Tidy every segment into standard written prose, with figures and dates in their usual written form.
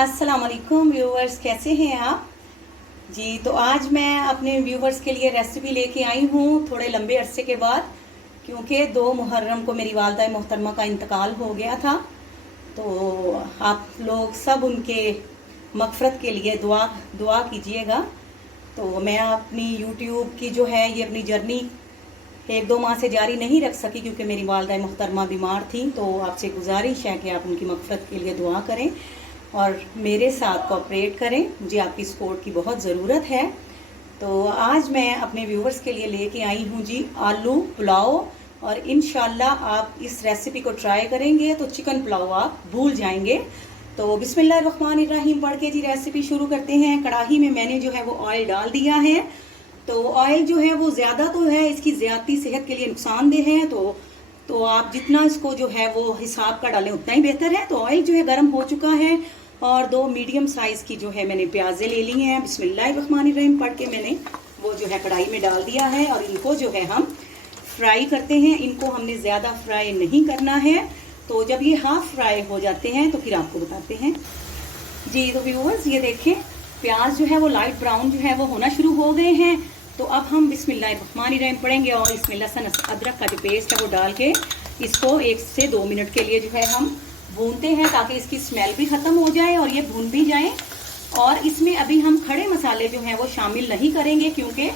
अस्सलाम वालेकुम व्यूवर्स, कैसे हैं आप जी। तो आज मैं अपने व्यूवर्स के लिए रेसिपी लेके आई हूँ थोड़े लंबे अरसे के बाद, क्योंकि 2 मुहर्रम को मेरी वालदा मोहतरमा का इंतकाल हो गया था। तो आप लोग सब उनके मग़फ़रत के लिए दुआ दुआ कीजिएगा। तो मैं अपनी यूट्यूब की जो है ये अपनी जर्नी 1-2 माह से जारी नहीं रख सकी, क्योंकि मेरी वालदा मोहतरमा बीमार थी। तो आपसे गुजारिश है कि आप उनकी मग़फ़रत के लिए दुआ करें और मेरे साथ कोऑपरेट करें। मुझे आपकी सपोर्ट की बहुत ज़रूरत है। तो आज मैं अपने व्यूवर्स के लिए लेके आई हूँ जी आलू पुलाव, और इंशाल्लाह आप इस रेसिपी को ट्राई करेंगे तो चिकन पुलाव आप भूल जाएंगे। तो बिस्मिल्लाहिर्रहमानिर्रहीम पढ़ के जी रेसिपी शुरू करते हैं। कढ़ाई में मैंने जो है वो ऑयल डाल दिया है। तो ऑयल जो है वो ज़्यादा तो है, इसकी ज़्यादती सेहत के लिए नुकसानदेह है। तो आप जितना इसको जो है वो हिसाब का डालें उतना ही बेहतर है। तो ऑयल जो है गर्म हो चुका है और 2 मीडियम साइज़ की जो है मैंने प्याज़ें ले ली हैं। बिस्मिल्लाहिर्रहमानिर्रहीम पढ़ के मैंने वो जो है कढ़ाई में डाल दिया है, और इनको जो है हम फ्राई करते हैं। इनको हमने ज़्यादा फ्राई नहीं करना है। तो जब ये हाफ़ फ्राई हो जाते हैं तो फिर आपको बताते हैं जी। तो व्यूअर्स ये देखें, प्याज जो है वो लाइट ब्राउन जो है वो होना शुरू हो गए हैं। तो अब हम बिस्मिल्लाहिर्रहमानिर्रहीम पढ़ेंगे और इसमें लहसुन अदरक का जो पेस्ट है वो डाल के इसको 1 से 2 मिनट के लिए जो है हम भूनते हैं, ताकि इसकी स्मेल भी ख़त्म हो जाए और ये भून भी जाए। और इसमें अभी हम खड़े मसाले जो हैं वो शामिल नहीं करेंगे, क्योंकि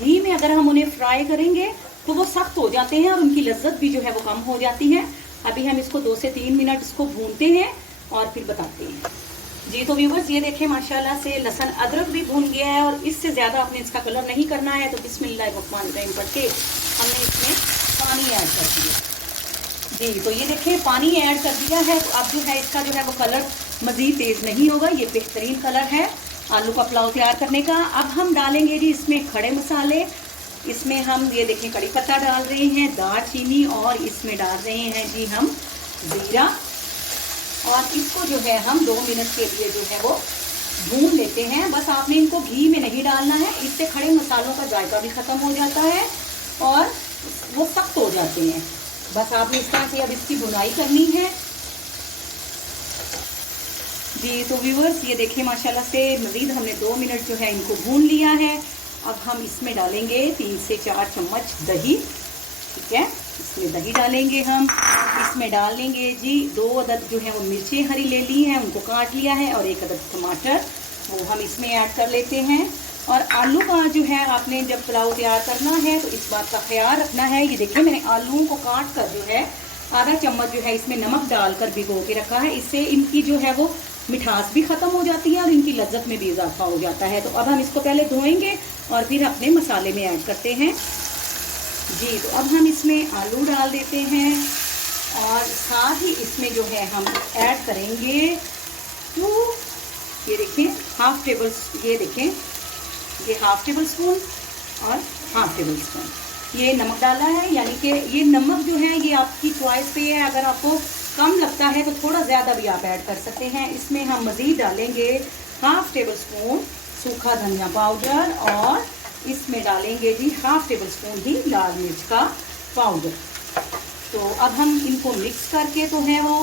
घी में अगर हम उन्हें फ्राई करेंगे तो वो सख्त हो जाते हैं और उनकी लज्जत भी जो है वो कम हो जाती है। अभी हम इसको 2 से 3 मिनट इसको भूनते हैं और फिर बताते हैं जी। तो व्यूवर्स ये देखें, माशाल्लाह से लहसुन अदरक भी भून गया है और इससे ज़्यादा आपने इसका कलर नहीं करना है। तो बिस्मिल्लाहिर्रहमानिर्रहीम पढ़ के हमने इसमें पानी ऐड कर दिया जी। तो ये देखें, पानी ऐड कर दिया है। तो अब जो है इसका जो है वो कलर मज़ीद तेज़ नहीं होगा, ये बेहतरीन कलर है आलू का पुलाव तैयार करने का। अब हम डालेंगे जी इसमें खड़े मसाले। इसमें हम ये देखें कड़ी पत्ता डाल रहे हैं, दालचीनी, और इसमें डाल रहे हैं जी हम ज़ीरा। और इसको जो है हम 2 मिनट के लिए जो है वो भून लेते हैं। बस आपने इनको घी में नहीं डालना है, इससे खड़े मसालों का जायका भी ख़त्म हो जाता है और वो सख्त हो जाते हैं। बस आपने इस तरह से अब इसकी भुनाई करनी है जी। तो व्यूअर्स ये देखिए, माशाल्लाह से मज़ीद हमने 2 मिनट जो है इनको भून लिया है। अब हम इसमें डालेंगे 3 से 4 चम्मच दही, ठीक है। इसमें दही डालेंगे हम। इसमें डाल लेंगे जी 2 अदद जो है वो मिर्चें हरी ले ली हैं, उनको काट लिया है, और 1 अदद टमाटर वो हम इसमें ऐड कर लेते हैं। और आलू का जो है आपने जब पुलाव तैयार करना है तो इस बात का ख्याल रखना है। ये देखिए, मैंने आलूओं को काट कर जो है आधा चम्मच जो है इसमें नमक डालकर भिगो के रखा है। इससे इनकी जो है वो मिठास भी ख़त्म हो जाती है और इनकी लज्जत में भी इजाफा हो जाता है। तो अब हम इसको पहले धोएंगे और फिर अपने मसाले में ऐड करते हैं जी। तो अब हम इसमें आलू डाल देते हैं और साथ ही इसमें जो है हम ऐड करेंगे तो ये देखिए हाफ टेबल स्पून और हाफ टेबल स्पून ये नमक डाला है। यानी कि ये नमक जो है ये आपकी चॉइस पे है, अगर आपको कम लगता है तो थोड़ा ज़्यादा भी आप ऐड कर सकते हैं। इसमें हम मज़ीद डालेंगे हाफ टेबल स्पून सूखा धनिया पाउडर, और इसमें डालेंगे जी हाफ टेबल स्पून ही लाल मिर्च का पाउडर। तो अब हम इनको मिक्स करके तो है वो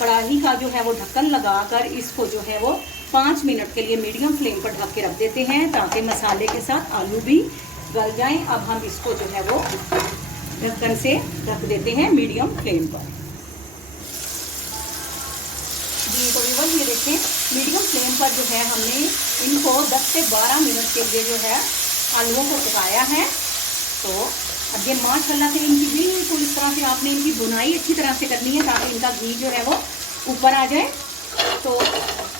कढ़ाई का जो है वो ढक्कन लगाकर इसको जो है वो 5 मिनट के लिए मीडियम फ्लेम पर ढक के रख देते हैं, ताकि मसाले के साथ आलू भी गल जाएं। अब हम इसको जो है वो ढक्कन से ढक देते हैं मीडियम फ्लेम पर जी। तो व्यूअर्स ये देखें, मीडियम फ्लेम पर जो है हमने इनको 10 से 12 मिनट के लिए जो है आलूओं को पकाया है। तो अब ये माशाल्लाह से इनकी बिल्कुल इस तरह से आपने इनकी बुनाई अच्छी तरह से करनी है, ताकि इनका घी जो है वो ऊपर आ जाए। तो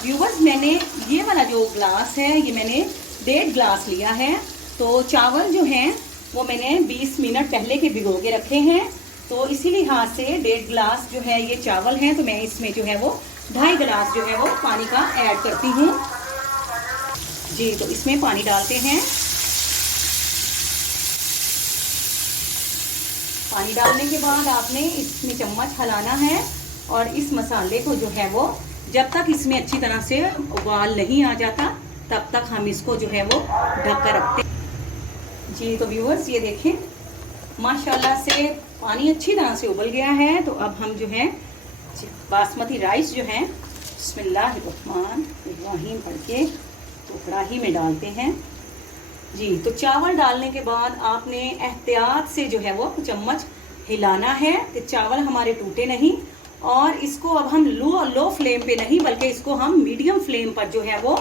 व्यूअर्स मैंने ये वाला जो ग्लास है ये मैंने 1.5 ग्लास लिया है। तो चावल जो हैं वो मैंने 20 मिनट पहले के भिगो के रखे हैं। तो इसी लिहाज से 1.5 ग्लास जो है ये चावल हैं। तो मैं इसमें जो है वो 2.5 गिलास जो है वो पानी का ऐड करती हूँ जी। तो इसमें पानी डालते हैं। पानी डालने के बाद आपने इसमें चम्मच हिलाना है, और इस मसाले को जो है वो जब तक इसमें अच्छी तरह से उबाल नहीं आ जाता तब तक हम इसको जो है वो ढक कर रखते हैं जी। तो व्यूअर्स ये देखें, माशाल्लाह से पानी अच्छी तरह से उबल गया है। तो अब हम जो है बासमती राइस जो है बिस्मिल्लाहिर्रहमानिर्रहीम पढ़ के तो कढ़ाई में डालते हैं जी। तो चावल डालने के बाद आपने एहतियात से जो है वो चम्मच हिलाना है कि चावल हमारे टूटे नहीं। और इसको अब हम लो फ्लेम पे नहीं बल्कि इसको हम मीडियम फ्लेम पर जो है वो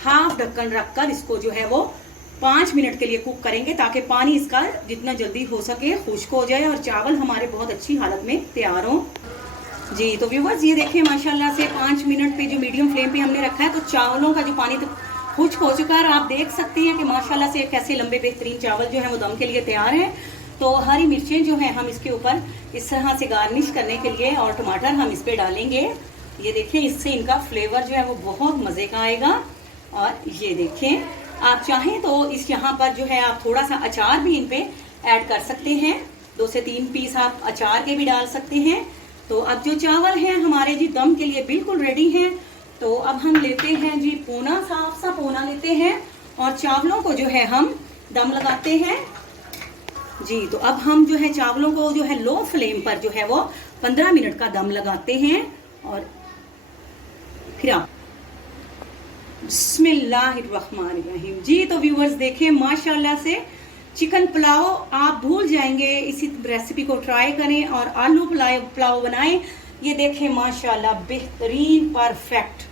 हाफ ढक्कन रखकर इसको जो है वो 5 मिनट के लिए कुक करेंगे, ताकि पानी इसका जितना जल्दी हो सके खुश्क हो जाए और चावल हमारे बहुत अच्छी हालत में तैयार हो जी। तो व्यूवर्स ये देखिए माशाल्लाह से 5 मिनट पे जो मीडियम फ्लेम पे हमने रखा है तो चावलों का जो पानी तो खुश्क हो चुका है। आप देख सकते हैं कि माशाल्लाह से कैसे लंबे बेहतरीन चावल जो है वो दम के लिए तैयार है। तो हरी मिर्चें जो है हम इसके ऊपर इस तरह से गार्निश करने के लिए और टमाटर हम इस पे डालेंगे। ये देखिए इससे इनका फ्लेवर जो है वो बहुत मजे का आएगा। और ये देखें आप चाहें तो इस यहाँ पर जो है आप थोड़ा सा अचार भी इन पे ऐड कर सकते हैं, 2 से 3 पीस आप अचार के भी डाल सकते हैं। तो अब जो चावल हैं हमारे जी दम के लिए बिल्कुल रेडी हैं। तो अब हम लेते हैं जी पोना, साफ सा पोना लेते हैं और चावलों को जो है हम दम लगाते हैं जी। तो अब हम जो है चावलों को जो है लो फ्लेम पर जो है वो 15 मिनट का दम लगाते हैं। और फिर आप बिस्मिल्लाहिर्रहमानिर्रहीम जी। तो व्यूअर्स देखें माशाल्लाह से चिकन पुलाव आप भूल जाएंगे, इसी रेसिपी को ट्राई करें और आलू पुलाव बनाएं। ये देखें माशाल्लाह बेहतरीन परफेक्ट,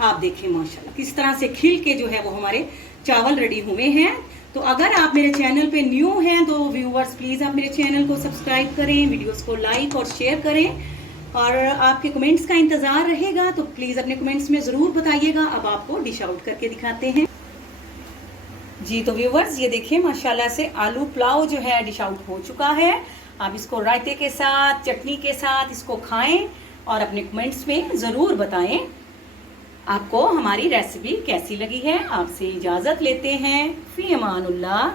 आप देखें माशाल्लाह किस तरह से खिल के जो है वो हमारे चावल रेडी हुए हैं। तो अगर आप मेरे चैनल पे न्यू हैं तो व्यूअर्स प्लीज आप मेरे चैनल को सब्सक्राइब करें, वीडियोस को लाइक और शेयर करें और आपके कमेंट्स का इंतजार रहेगा। तो प्लीज अपने कमेंट्स में जरूर बताइएगा। अब आपको डिश आउट करके दिखाते हैं जी। तो व्यूअर्स ये देखिए माशाल्लाह से आलू पुलाव जो है डिश आउट हो चुका है। आप इसको रायते के साथ चटनी के साथ इसको खाएं और अपने कमेंट्स में जरूर बताएं आपको हमारी रेसिपी कैसी लगी है। आपसे इजाजत लेते हैं। फी अमानुल्लाह।